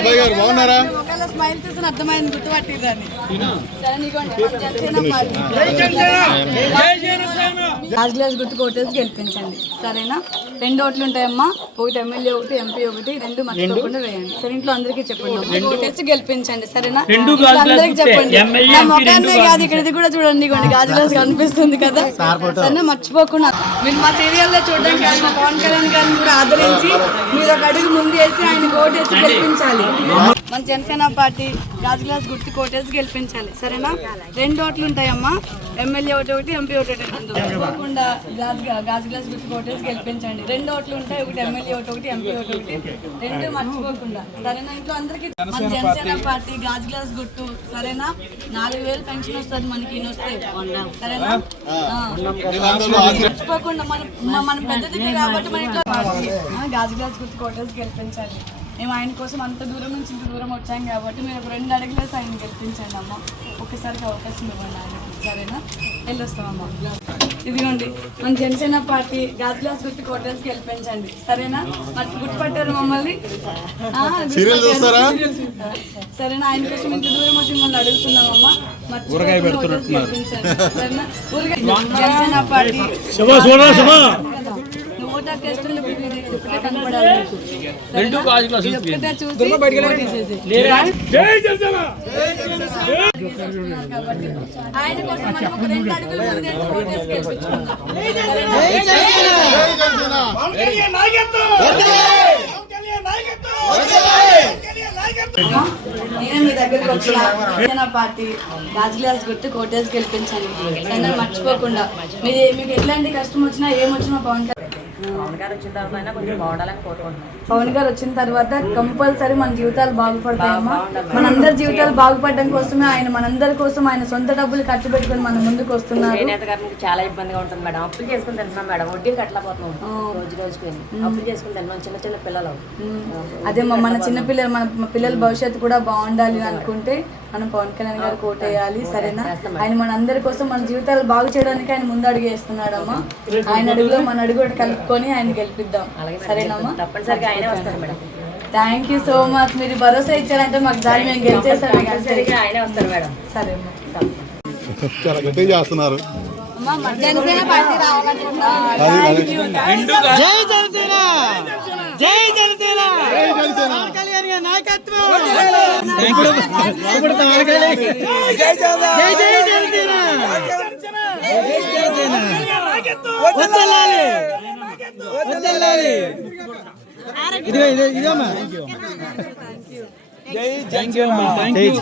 బాబాయ్ గారు బాగున్నారా? ఒకవేళ స్మైల్ చూసిన అర్థమైంది, గుర్తుపట్టిర్రని. లాస్ట్ గ్లాస్ గుర్తు కోటేసి గెలిపించండి, సరేనా? 2 ఓట్లు ఉంటాయమ్మా, ఒకటి ఎమ్మెల్యే, ఒకటి ఎంపీ, ఒకటి 2 మర్చిపోకుండా వేయండి. సరే, ఇంట్లో అందరికీ చెప్పండి, కోటేసి గెలిపించండి, సరేనా? అందరికి చెప్పండి. నా మొఖాన్నే కాదు, ఇక్కడ ఇది కూడా చూడండి, గాజు గ్లాస్ కనిపిస్తుంది కదా, సరే మర్చిపోకుండా. మీరు మా సీరియల్లో చూడడానికి మా పవన్ కళ్యాణ్ గారిని కూడా ఆదరించి మీరు ఒక అడుగు ముందు వేసి ఆయన కోటేసి గెలిపించాలి. మన జనసేన పార్టీ గాజు గ్లాస్ గుర్తు కోటేసి గెలిపించాలి, సరేనా? 2 ఓట్లు ఉంటాయమ్మా, ఎమ్మెల్యే ఒకటి, ఎంపీ ఒకటి. తప్పకుండా గాజు గ్లాస్ గుర్తు కోటేసి గెలిపించండి. 2 ఓట్లు ఉంటాయి, ఒకటి ఎమ్మెల్యే ఒకటి, ఎంపీ ఒకటి, 2 మర్చిపోకుండా, సరేనా? ఇంట్లో అందరికీ మన జనసేన పార్టీ గాజు గ్లాస్ గుర్తు, సరేనా? 4000 పెన్షన్ వస్తుంది మనకి, వస్తే సరేనా? మర్చిపోకుండా మన పెద్దదికి కాబట్టి మన ఇంట్లో గాజు గ్లాస్ గుర్తు కోటేసి గెలిపించాలి. మేము ఆయన కోసం అంత దూరం నుంచి ఇంత దూరం వచ్చాం కాబట్టి మీరు ఒక 2 అడుగులేసి ఆయన గెలిపించండి అమ్మ. ఒక్కసారికి అవకాశం ఇవ్వండి ఆయనకి, సరేనా? వెళ్ళొస్తామమ్మా. ఇదిగోండి మన జనసేన పార్టీ గాజు గ్లాస్ గుర్తు కోటేసి గెలిపించండి, సరేనా? మరి గుర్తుపట్టారు మమ్మల్ని, సరేనా? ఆయన కోసం ఇంత దూరం వచ్చి మిమ్మల్ని అడుగుతున్నామమ్మా, గెలిపించండి, సరేనా? జనసేన పార్టీ ఆయన కోసం మనం ఒక 2 అడుగులు నేను మీ దగ్గరికి వచ్చిన పార్టీ గాజు గ్లాస్ గుర్తు కోటేసి గెలిపించండి, మర్చిపోకుండా. మీకు ఎట్లాంటి కష్టం వచ్చినా ఏమొచ్చినా పవన్ గారు వచ్చిన తర్వాత కంపల్సరీ మన జీవితాలు బాగుపడతాయమ్మా. మనందరి జీవితాలు బాగుపడడం కోసమే ఆయన మనందరి కోసం ఆయన సొంత డబ్బులు ఖర్చు పెట్టుకుని మన ముందుకు వస్తున్నారు. చాలా ఇబ్బందిగా ఉంటుంది మేడం, అప్పులు చేసుకుని తింటున్నాం మేడం, వడ్డీ కట్టలేకపోతున్నాం రోజు రోజుకి, అప్పులు చేసుకుని తింటున్నాం చిన్న చిన్న పిల్లలు. అదే మన చిన్న పిల్లలు, మన పిల్లల భవిష్యత్తు కూడా బాగుండాలి అనుకుంటే మనం పవన్ కళ్యాణ్ గారు కోటేయాలి, సరేనా? ఆయన మనందరి కోసం మన జీవితాలు బాగు చేయడానికి ఆయన ముందు అడుగు వేస్తున్నాడమ్మా. ఆయన అడుగులో మన అడుగు కలుపుకొని ఆయన గెలిపిద్దాం, సరేనమ్మా? తప్పనిసరిగా ఆయనే వస్తారు madam. Thank you so much. మీరు భరోసా ఇచ్చారంటే మాకు దాన్ని మేము గెలిచేస్తాం, ఆయనే వస్తారు మేడం. సరే చాలా గట్టిగా చేస్తున్నారు. జనసేన పార్టీ రావాలనుకుంటున్నాం. జై జనసేన, జై జనసేన, పవన్ కళ్యాణ్ గారి నాయకత్వం. జై జనసేన, జై జనసేన, వదలాలి వదలాలి. ఇదమ్మా, థ్యాంక్ యూ అమ్మా, థ్యాంక్ యూ.